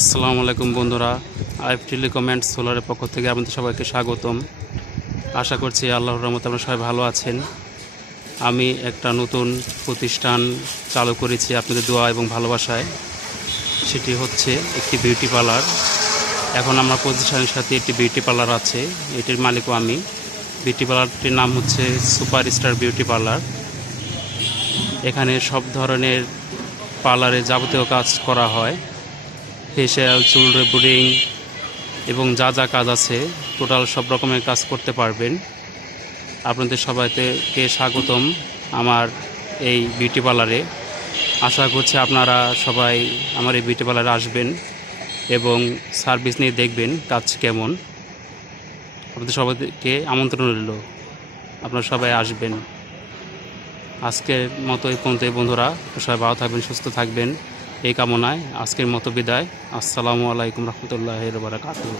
আসসালামু আলাইকুম বন্ধুরা, আইফ টেলিকমেন্ট সোলারের পক্ষ থেকে আপনাদের সবাইকে স্বাগতম। আশা করছি আল্লাহর রহমতে আপনারা সবাই ভালো আছেন। আমি একটা নতুন প্রতিষ্ঠান চালু করেছি আপনাদের দোয়া এবং ভালোবাসায়। সেটি হচ্ছে একটি বিউটি পার্লার। এখন আমার প্রতিষ্ঠানের সাথে একটি বিউটি পার্লার আছে, এটির মালিকও আমি। বিউটি পার্লারটির নাম হচ্ছে সুপার স্টার বিউটি পার্লার। এখানে সব ধরনের পার্লারে যাবতীয় কাজ করা হয়। ফেশিয়াল চুল রিবুডিং এবং যা যা কাজ আছে, টোটাল সব রকমের কাজ করতে পারবেন। আপনাদের সবাইকে স্বাগতম আমার এই বিউটি পার্লারে। আশা করছি আপনারা সবাই আমার এই বিউটি পার্লারে আসবেন এবং সার্ভিস নিয়ে দেখবেন কাজ কেমন। আপনাদের সবাইকে আমন্ত্রণ রইল। আপনারা সবাই আসবেন। আজকের মতো এই পর্যন্ত বন্ধুরা। সবাই ভালো থাকবেন, সুস্থ থাকবেন। এই কামনায় আজকের মতো বিদায়। আসসালামু আলাইকুম রহমতুল্লাহ বারাকাতুহ।